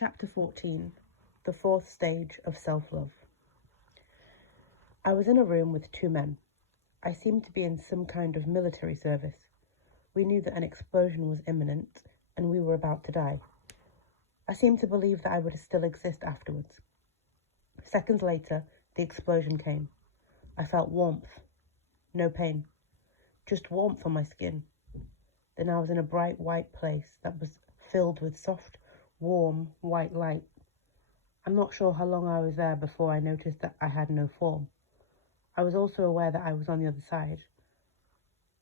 Chapter 14. The Fourth Stage of Self-Love. I was in a room with two men. I seemed to be in some kind of military service. We knew that an explosion was imminent, and we were about to die. I seemed to believe that I would still exist afterwards. Seconds later, the explosion came. I felt warmth. No pain. Just warmth on my skin. Then I was in a bright white place that was filled with soft, warm, white light. I'm not sure how long I was there before I noticed that I had no form. I was also aware that I was on the other side,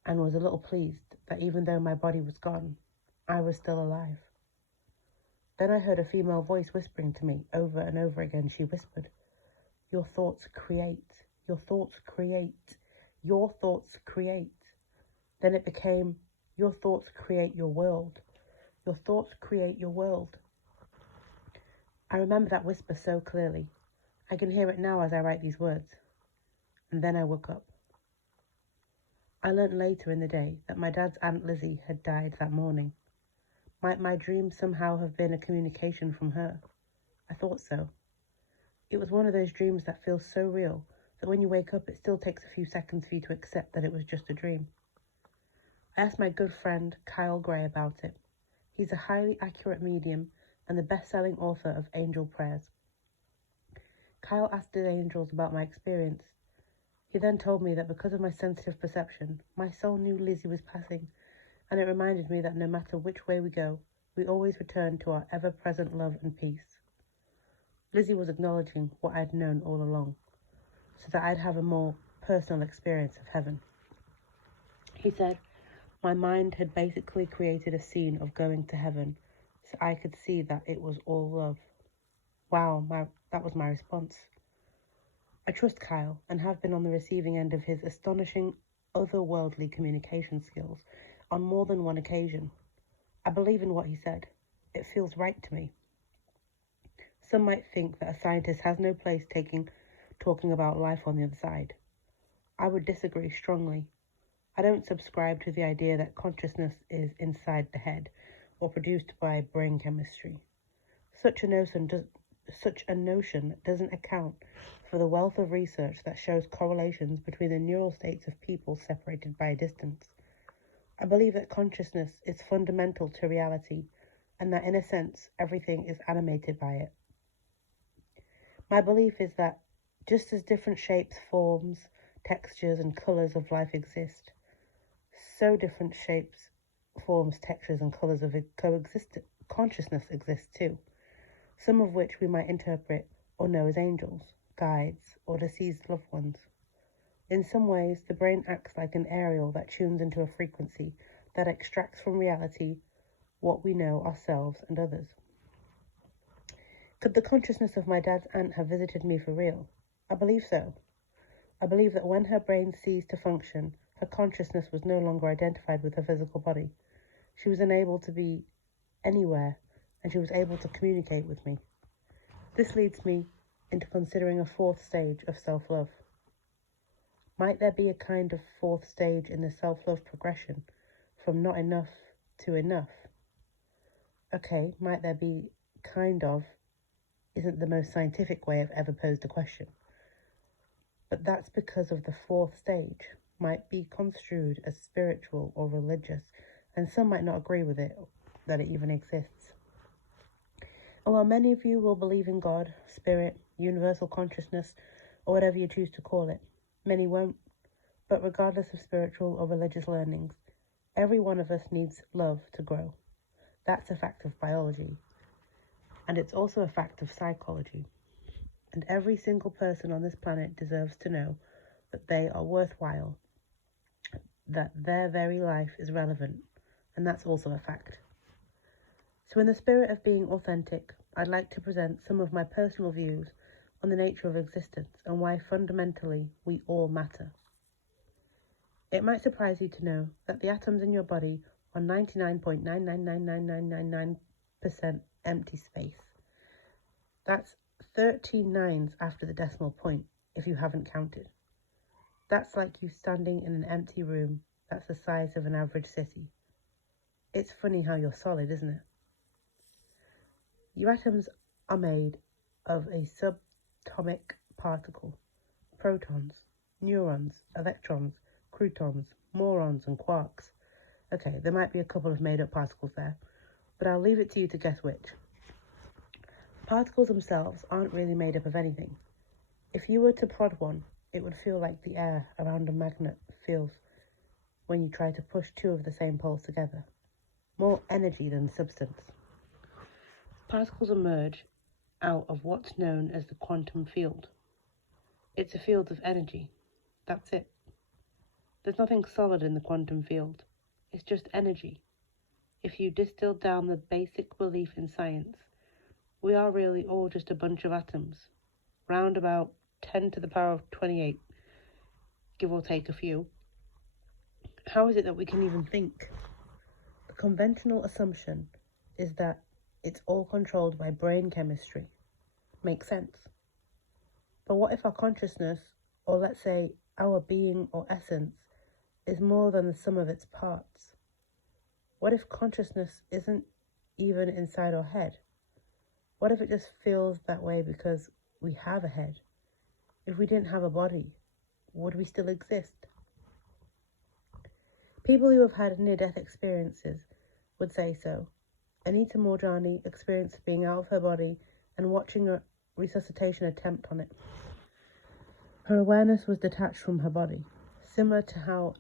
and was a little pleased that even though my body was gone, I was still alive. Then I heard a female voice whispering to me over and over again. She whispered, "Your thoughts create, your thoughts create, your thoughts create." Then it became, "Your thoughts create your world, your thoughts create your world." I remember that whisper so clearly. I can hear it now as I write these words. And then I woke up. I learnt later in the day that my dad's Aunt Lizzie had died that morning. Might my dream somehow have been a communication from her? I thought so. It was one of those dreams that feels so real that when you wake up it still takes a few seconds for you to accept that it was just a dream. I asked my good friend Kyle Gray about it. He's a highly accurate medium and the best-selling author of Angel Prayers. Kyle asked his angels about my experience. He then told me that because of my sensitive perception, my soul knew Lizzie was passing, and it reminded me that no matter which way we go, we always return to our ever-present love and peace. Lizzie was acknowledging what I'd known all along, so that I'd have a more personal experience of heaven. He said, my mind had basically created a scene of going to heaven, so I could see that it was all love. Wow, that was my response. I trust Kyle and have been on the receiving end of his astonishing otherworldly communication skills on more than one occasion. I believe in what he said. It feels right to me. Some might think that a scientist has no place talking about life on the other side. I would disagree strongly. I don't subscribe to the idea that consciousness is inside the head or produced by brain chemistry. Such a notion doesn't account for the wealth of research that shows correlations between the neural states of people separated by a distance. I believe that consciousness is fundamental to reality and that in a sense everything is animated by it. My belief is that just as different shapes, forms, textures and colours of life exist, so different shapes, forms, textures and colours of consciousness exist too, some of which we might interpret or know as angels, guides, or deceased loved ones. In some ways, the brain acts like an aerial that tunes into a frequency that extracts from reality what we know ourselves and others. Could the consciousness of my dad's aunt have visited me for real? I believe so. I believe that when her brain ceased to function, her consciousness was no longer identified with her physical body. She was unable to be anywhere, and she was able to communicate with me. This leads me into considering a fourth stage of self-love. Might there be a kind of fourth stage in the self-love progression from not enough to enough? Okay, might there be kind of isn't the most scientific way I've ever posed a question. But that's because of the fourth stage might be construed as spiritual or religious, and some might not agree with it, that it even exists. And while many of you will believe in God, spirit, universal consciousness, or whatever you choose to call it, many won't. But regardless of spiritual or religious learnings, every one of us needs love to grow. That's a fact of biology. And it's also a fact of psychology. And every single person on this planet deserves to know that they are worthwhile, that their very life is relevant, and that's also a fact. So in the spirit of being authentic, I'd like to present some of my personal views on the nature of existence and why fundamentally we all matter. It might surprise you to know that the atoms in your body are 99.9999999% empty space. That's 13 nines after the decimal point, if you haven't counted. That's like you standing in an empty room that's the size of an average city. It's funny how you're solid, isn't it? Your atoms are made of a subatomic particle, protons, neurons, electrons, croutons, morons, and quarks. Okay, there might be a couple of made-up particles there, but I'll leave it to you to guess which. Particles themselves aren't really made up of anything. If you were to prod one, it would feel like the air around a magnet feels when you try to push two of the same poles together. More energy than substance. Particles emerge out of what's known as the quantum field. It's a field of energy. That's it. There's nothing solid in the quantum field. It's just energy. If you distill down the basic belief in science, we are really all just a bunch of atoms, round about 10 to the power of 28, give or take a few. How is it that we can even think? The conventional assumption is that it's all controlled by brain chemistry. Makes sense. But what if our consciousness, or let's say our being or essence, is more than the sum of its parts? What if consciousness isn't even inside our head? What if it just feels that way because we have a head? If we didn't have a body, would we still exist? People who have had near-death experiences would say so. Anita Morjani experienced being out of her body and watching a resuscitation attempt on it. Her awareness was detached from her body, similar to how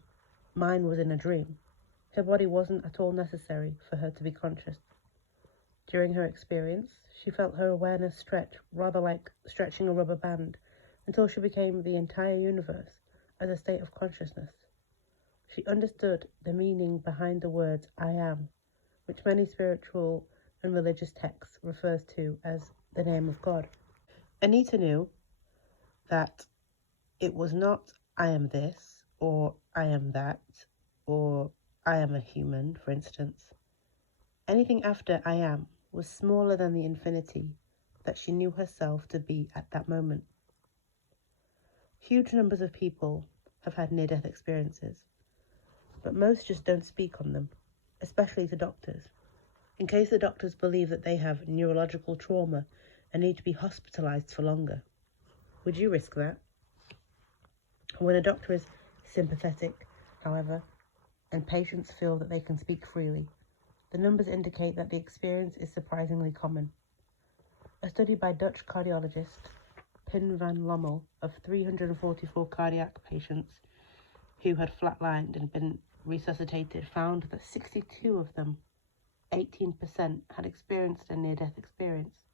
mine was in a dream. Her body wasn't at all necessary for her to be conscious. During her experience, she felt her awareness stretch, rather like stretching a rubber band, until she became the entire universe as a state of consciousness. She understood the meaning behind the words "I am," which many spiritual and religious texts refers to as the name of God. Anita knew that it was not "I am this," or "I am that," or "I am a human," for instance. Anything after "I am" was smaller than the infinity that she knew herself to be at that moment. Huge numbers of people have had near-death experiences, but most just don't speak on them, especially to doctors, in case the doctors believe that they have neurological trauma and need to be hospitalized for longer. Would you risk that? When a doctor is sympathetic, however, and patients feel that they can speak freely, the numbers indicate that the experience is surprisingly common. A study by Dutch cardiologist Pim van Lommel of 344 cardiac patients who had flatlined and been resuscitated found that 62 of them, 18%, had experienced a near-death experience.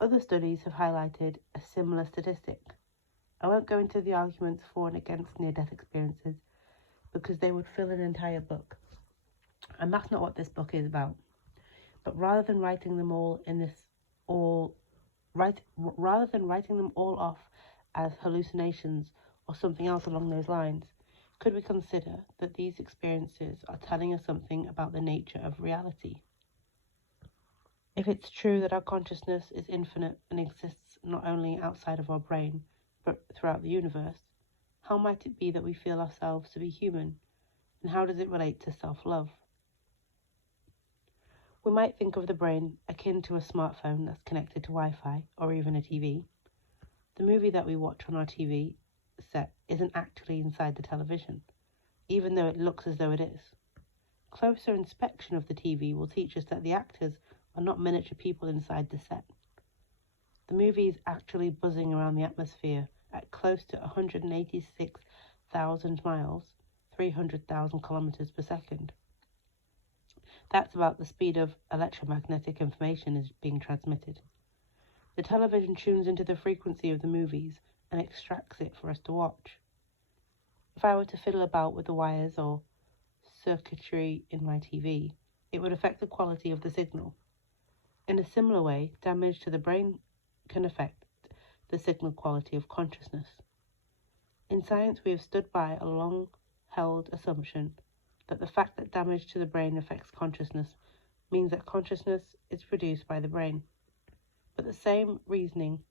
Other studies have highlighted a similar statistic. I won't go into the arguments for and against near-death experiences because they would fill an entire book. And that's not what this book is about. But rather than writing them all off as hallucinations or something else along those lines, could we consider that these experiences are telling us something about the nature of reality? If it's true that our consciousness is infinite and exists not only outside of our brain, but throughout the universe, how might it be that we feel ourselves to be human, and how does it relate to self-love? We might think of the brain akin to a smartphone that's connected to Wi-Fi or even a TV. The movie that we watch on our TV set isn't actually inside the television, even though it looks as though it is. Closer inspection of the TV will teach us that the actors are not miniature people inside the set. The movie is actually buzzing around the atmosphere at close to 186,000 miles, 300,000 kilometers per second. That's about the speed of electromagnetic information is being transmitted. The television tunes into the frequency of the movies and extracts it for us to watch. If I were to fiddle about with the wires or circuitry in my TV, it would affect the quality of the signal. In a similar way, damage to the brain can affect the signal quality of consciousness. In science, we have stood by a long-held assumption that the fact that damage to the brain affects consciousness means that consciousness is produced by the brain. But the same reasoning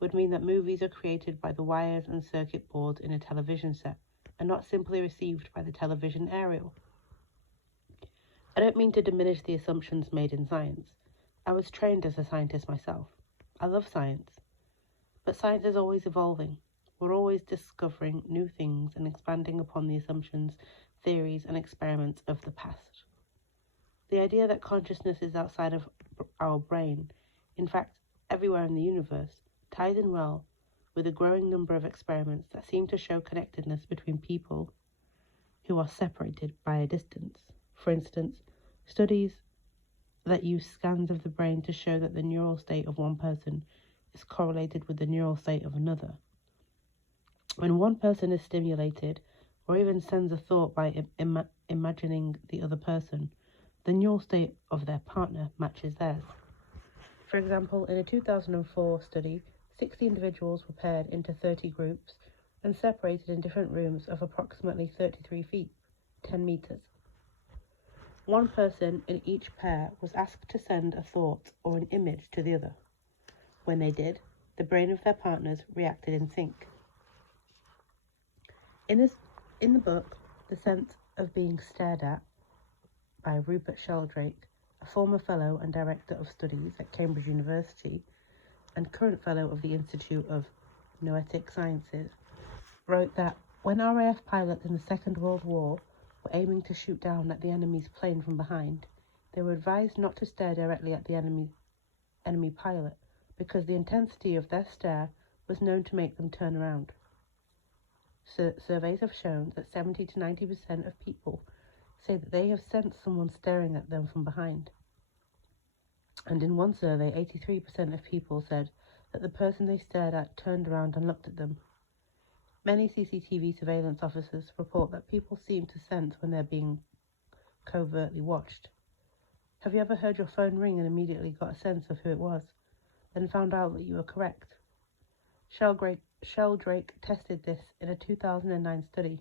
would mean that movies are created by the wires and circuit boards in a television set and not simply received by the television aerial. I don't mean to diminish the assumptions made in science, I was trained as a scientist myself. I love science. But science is always evolving. We're always discovering new things and expanding upon the assumptions, theories, and experiments of the past. The idea that consciousness is outside of our brain, in fact, everywhere in the universe, ties in well with a growing number of experiments that seem to show connectedness between people who are separated by a distance. For instance, studies that use scans of the brain to show that the neural state of one person is correlated with the neural state of another. When one person is stimulated, or even sends a thought by imagining the other person, the neural state of their partner matches theirs. For example, in a 2004 study, 60 individuals were paired into 30 groups and separated in different rooms of approximately 33 feet, 10 meters. One person in each pair was asked to send a thought or an image to the other. When they did, the brain of their partners reacted in sync. In the book, The Sense of Being Stared At, by Rupert Sheldrake, a former fellow and director of studies at Cambridge University and current fellow of the Institute of Noetic Sciences, wrote that when RAF pilots in the Second World War were aiming to shoot down at the enemy's plane from behind, they were advised not to stare directly at the enemy pilot because the intensity of their stare was known to make them turn around. Surveys have shown that 70 to 90% of people say that they have sensed someone staring at them from behind. And in one survey, 83% of people said that the person they stared at turned around and looked at them. Many CCTV surveillance officers report that people seem to sense when they're being covertly watched. Have you ever heard your phone ring and immediately got a sense of who it was, then found out that you were correct? Sheldrake tested this in a 2009 study.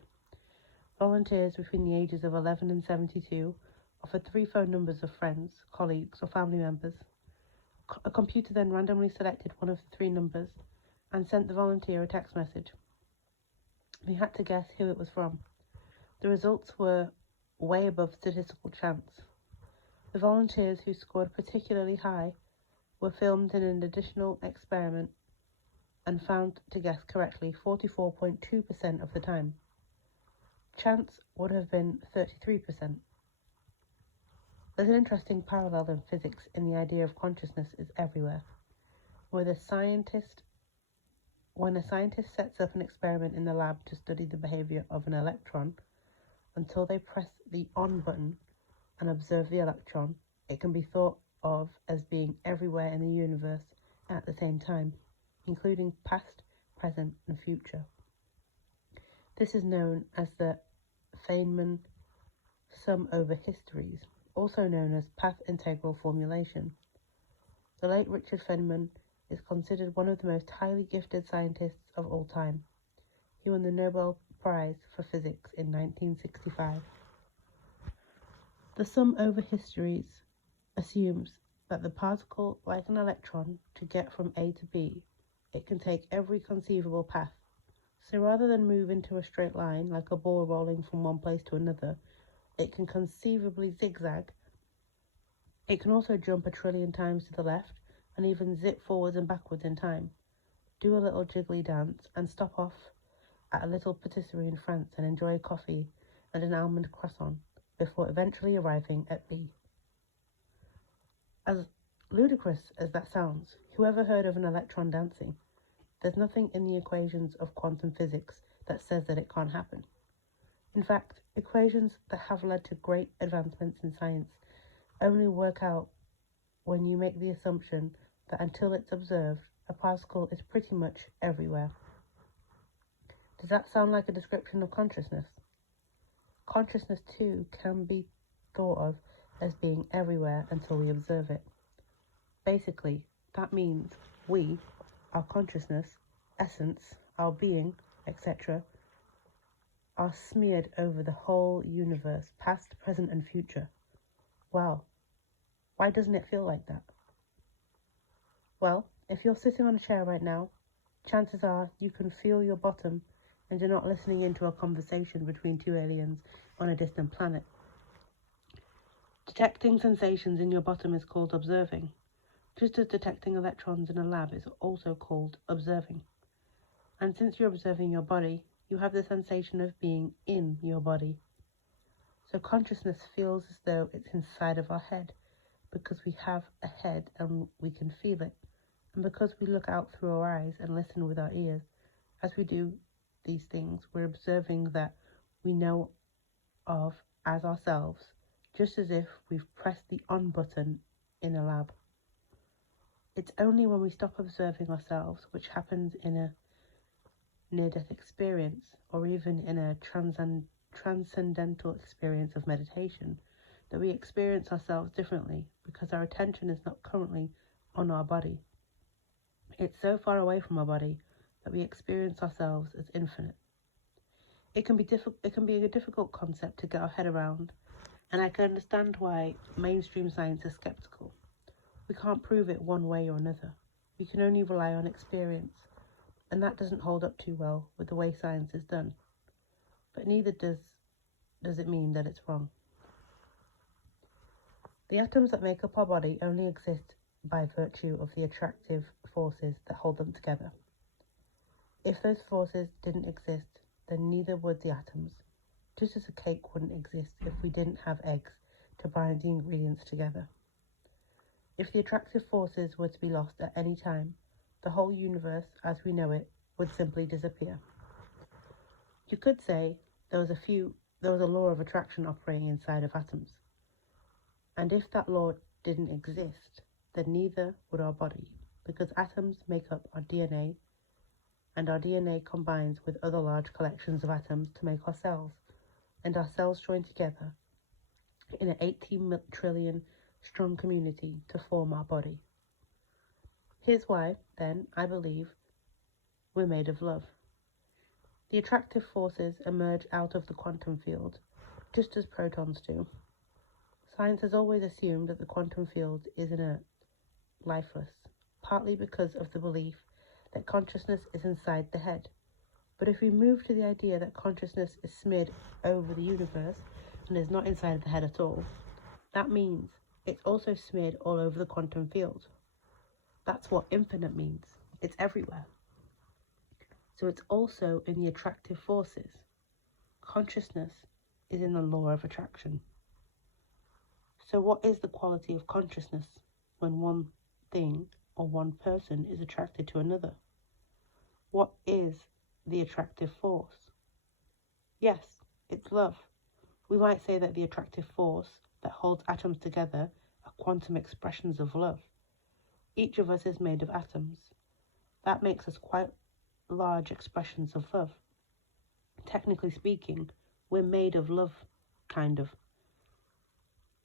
Volunteers between the ages of 11 and 72 offered 3 phone numbers of friends, colleagues, or family members. A computer then randomly selected one of the 3 numbers and sent the volunteer a text message. He had to guess who it was from. The results were way above statistical chance. The volunteers who scored particularly high were filmed in an additional experiment and found to guess correctly 44.2% of the time. Chance would have been 33%. There's an interesting parallel in physics in the idea of consciousness is everywhere. When a scientist sets up an experiment in the lab to study the behavior of an electron, until they press the on button and observe the electron, it can be thought of as being everywhere in the universe at the same time, including past, present, and future. This is known as the Feynman sum over histories, also known as path integral formulation. The late Richard Feynman is considered one of the most highly gifted scientists of all time. He won the Nobel Prize for Physics in 1965. The sum over histories assumes that the particle, like an electron, to get from A to B, it can take every conceivable path. So rather than move into a straight line, like a ball rolling from one place to another, it can conceivably zigzag. It can also jump 1 trillion times to the left, and even zip forwards and backwards in time, do a little jiggly dance, and stop off at a little patisserie in France and enjoy a coffee and an almond croissant before eventually arriving at B. As ludicrous as that sounds, whoever heard of an electron dancing? There's nothing in the equations of quantum physics that says that it can't happen. In fact, equations that have led to great advancements in science only work out when you make the assumption that until it's observed, a particle is pretty much everywhere. Does that sound like a description of consciousness? Consciousness, too, can be thought of as being everywhere until we observe it. Basically, that means we, our consciousness, essence, our being, etc., are smeared over the whole universe, past, present, and future. Wow. Why doesn't it feel like that? Well, if you're sitting on a chair right now, chances are you can feel your bottom and you're not listening into a conversation between 2 aliens on a distant planet. Detecting sensations in your bottom is called observing. just as detecting electrons in a lab is also called observing. And since you're observing your body, you have the sensation of being in your body. So consciousness feels as though it's inside of our head, because we have a head and we can feel it. And because we look out through our eyes and listen with our ears, as we do these things, we're observing that we know of as ourselves, just as if we've pressed the on button in a lab. It's only when we stop observing ourselves, which happens in a near-death experience or even in a transcendental experience of meditation, that we experience ourselves differently, because our attention is not currently on our body. It's so far away from our body that we experience ourselves as infinite. It can be a difficult concept to get our head around, and I can understand why mainstream science is skeptical. We can't prove it one way or another. We can only rely on experience, and that doesn't hold up too well with the way science is done. But neither does it mean that it's wrong. The atoms that make up our body only exist by virtue of the attractive forces that hold them together. If those forces didn't exist, then neither would the atoms, just as a cake wouldn't exist if we didn't have eggs to bind the ingredients together. If the attractive forces were to be lost at any time, the whole universe as we know it would simply disappear. You could say there was a law of attraction operating inside of atoms. And if that law didn't exist, then neither would our body, because atoms make up our DNA, and our DNA combines with other large collections of atoms to make our cells, and our cells join together in an 18 trillion strong community to form our body. Here's why, then, I believe we're made of love. The attractive forces emerge out of the quantum field, just as protons do. Science has always assumed that the quantum field is inert, lifeless, partly because of the belief that consciousness is inside the head. But if we move to the idea that consciousness is smeared over the universe and is not inside the head at all, that means it's also smeared all over the quantum field. That's what infinite means. It's everywhere. So it's also in the attractive forces. Consciousness is in the law of attraction. So what is the quality of consciousness when one thing or one person is attracted to another? What is the attractive force? Yes, it's love. We might say that the attractive force that holds atoms together are quantum expressions of love. Each of us is made of atoms. That makes us quite large expressions of love. Technically speaking, we're made of love, kind of.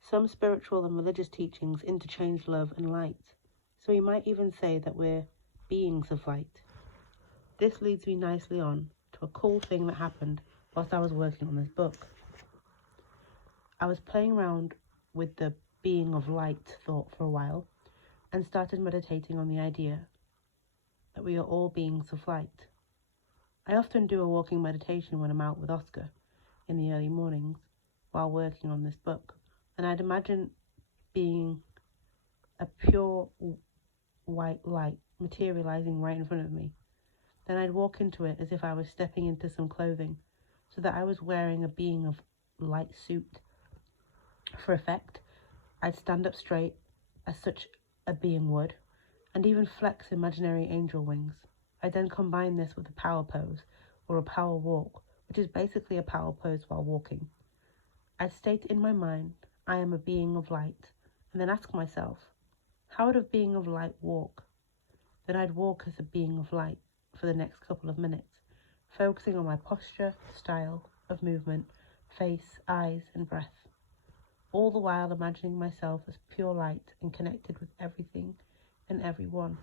Some spiritual and religious teachings interchange love and light, so we might even say that we're beings of light. This leads me nicely on to a cool thing that happened whilst I was working on this book. I was playing around with the being of light thought for a while and started meditating on the idea that we are all beings of light. I often do a walking meditation when I'm out with Oscar in the early mornings while working on this book, and I'd imagine being a pure white light materializing right in front of me. Then I'd walk into it as if I was stepping into some clothing, so that I was wearing a being of light suit. For effect, I'd stand up straight, as such a being would, and even flex imaginary angel wings. I then combine this with a power pose, or a power walk, which is basically a power pose while walking. I'd state in my mind, I am a being of light, and then ask myself, how would a being of light walk? Then I'd walk as a being of light for the next couple of minutes, focusing on my posture, style of movement, face, eyes, and breath, all the while imagining myself as pure light and connected with everything and everyone.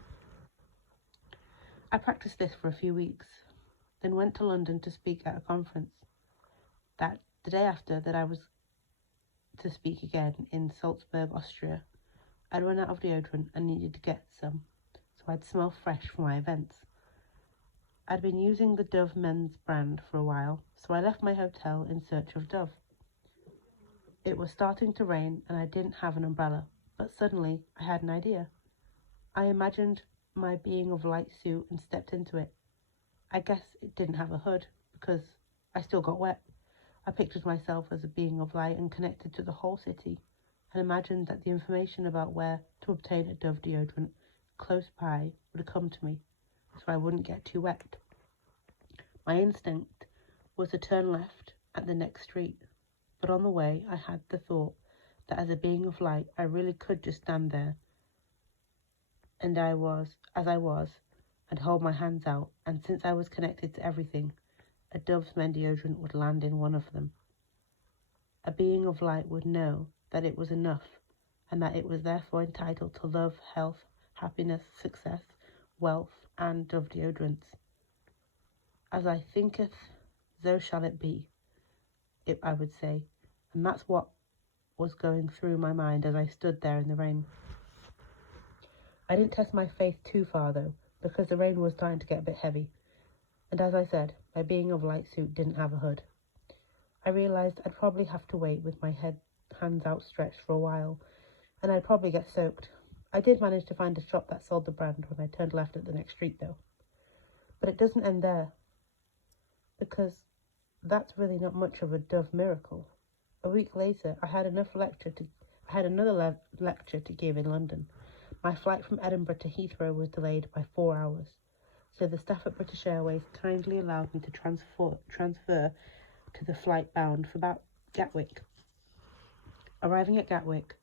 I practiced this for a few weeks, then went to London to speak at a conference. The day after that I was to speak again in Salzburg, Austria, I'd run out of deodorant and needed to get some, so I'd smell fresh for my events. I'd been using the Dove men's brand for a while, so I left my hotel in search of Dove. It was starting to rain and I didn't have an umbrella, but suddenly I had an idea. I imagined my being of light suit and stepped into it. I guess it didn't have a hood because I still got wet. I pictured myself as a being of light and connected to the whole city, and imagined that the information about where to obtain a Dove deodorant close by would come to me, so I wouldn't get too wet. My instinct was to turn left at the next street, but on the way I had the thought that as a being of light I really could just stand there and I was, and hold my hands out, and since I was connected to everything, a Dove's men deodorant would land in one of them. A being of light would know that it was enough, and that it was therefore entitled to love, health, happiness, success, wealth, and Dove deodorants. As I thinketh, so shall it be, I would say, and that's what was going through my mind as I stood there in the rain. I didn't test my faith too far, though, because the rain was starting to get a bit heavy, and as I said, my being of light suit didn't have a hood. I realised I'd probably have to wait with my hands outstretched for a while, and I'd probably get soaked. I did manage to find a shop that sold the brand when I turned left at the next street, though. But it doesn't end there, because that's really not much of a Dove miracle. A week later, I had another lecture to give in London. My flight from Edinburgh to Heathrow was delayed by 4 hours, so the staff at British Airways kindly allowed me to transfer to the flight bound for Gatwick. Arriving at Gatwick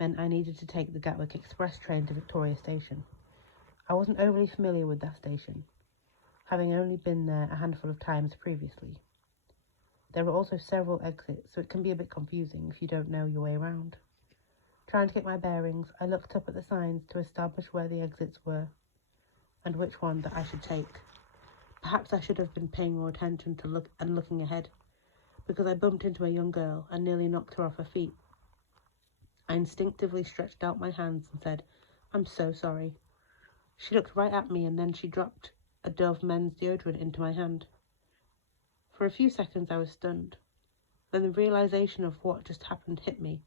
meant I needed to take the Gatwick Express train to Victoria Station. I wasn't overly familiar with that station, having only been there a handful of times previously. There were also several exits, so it can be a bit confusing if you don't know your way around. Trying to get my bearings, I looked up at the signs to establish where the exits were and which one that I should take. Perhaps I should have been paying more attention to looking ahead, because I bumped into a young girl and nearly knocked her off her feet. I instinctively stretched out my hands and said, "I'm so sorry." She looked right at me and then she dropped a Dove men's deodorant into my hand. For a few seconds I was stunned. Then the realization of what just happened hit me.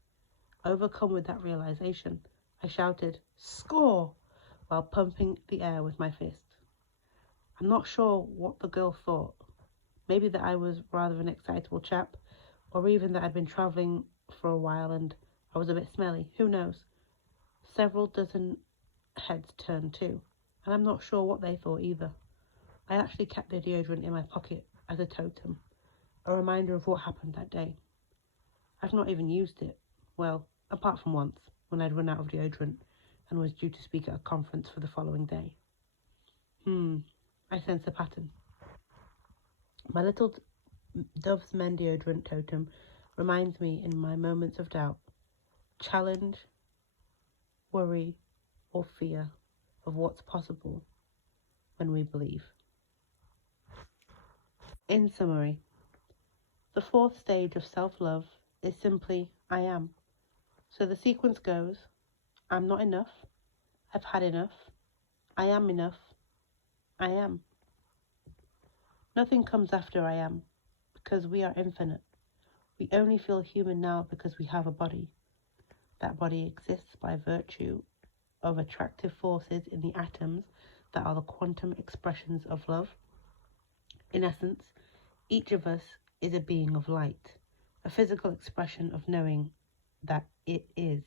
Overcome with that realization, I shouted, "Score!" while pumping the air with my fist. I'm not sure what the girl thought. Maybe that I was rather an excitable chap, or even that I'd been travelling for a while and I was a bit smelly. Who knows? Several dozen heads turned too, and I'm not sure what they thought either. I actually kept the deodorant in my pocket as a totem, a reminder of what happened that day. I've not even used it, well, apart from once, when I'd run out of deodorant and was due to speak at a conference for the following day. I sense a pattern. My little Dove's men deodorant totem reminds me in my moments of doubt, challenge, worry, or fear of what's possible when we believe. In summary, the fourth stage of self-love is simply I am. So the sequence goes, I'm not enough, I've had enough, I am enough, I am. Nothing comes after I am, because we are infinite. We only feel human now because we have a body. That body exists by virtue of attractive forces in the atoms that are the quantum expressions of love. In essence, each of us is a being of light, a physical expression of knowing that it is.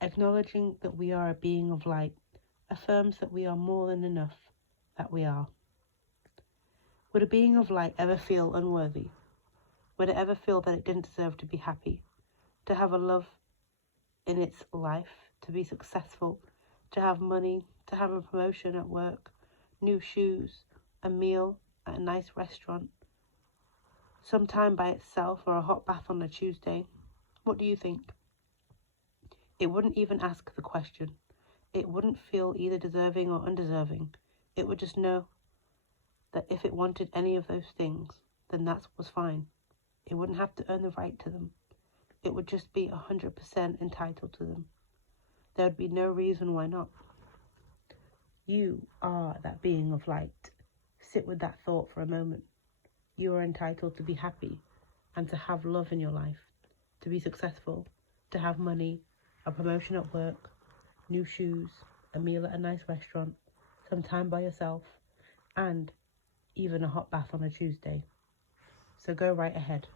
Acknowledging that we are a being of light affirms that we are more than enough, that we are. Would a being of light ever feel unworthy? Would it ever feel that it didn't deserve to be happy, to have a love in its life, to be successful, to have money, to have a promotion at work, new shoes, a meal at a nice restaurant, some time by itself or a hot bath on a Tuesday? What do you think? It wouldn't even ask the question. It wouldn't feel either deserving or undeserving. It would just know that if it wanted any of those things, then that was fine. It wouldn't have to earn the right to them. It would just be 100% entitled to them. There would be no reason why not. You are that being of light. Sit with that thought for a moment. You are entitled to be happy and to have love in your life, to be successful, to have money, a promotion at work, new shoes, a meal at a nice restaurant, some time by yourself, and even a hot bath on a Tuesday. So go right ahead.